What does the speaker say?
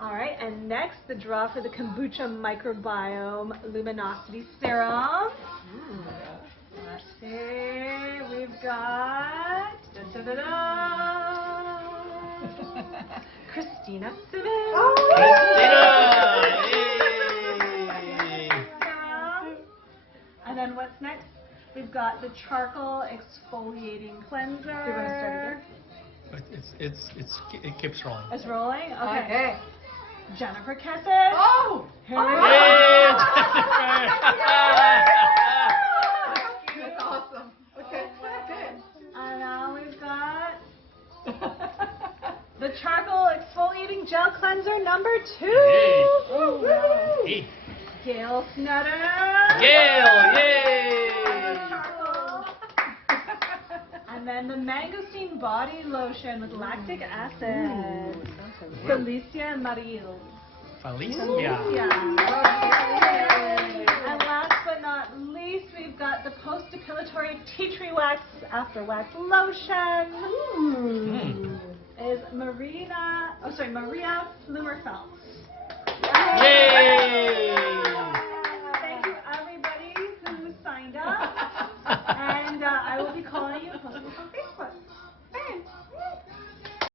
All right, and next, the draw for the Kombucha Microbiome Luminosity Serum. Let's see, we've got Christina Simmons. Oh, Serum. And then what's next? We've got the Charcoal Exfoliating Cleanser. Do you want to start again? It keeps rolling. It's rolling? Okay. Okay. Jennifer Kessis. Oh! Here we go. That's awesome. Okay, good. And now we've got the Charcoal Exfoliating Gel Cleanser number 2. Hey. Gail Snutter. Gail, yay! And then the Mangosteen Body Lotion with lactic acid. Felicia Maril. Felicia. And last but not least, we've got the Post-Depilatory Tea Tree Wax After Wax Lotion. Is Maria Flumerfeld. Yay! Thank you everybody who signed up. And I will be calling you.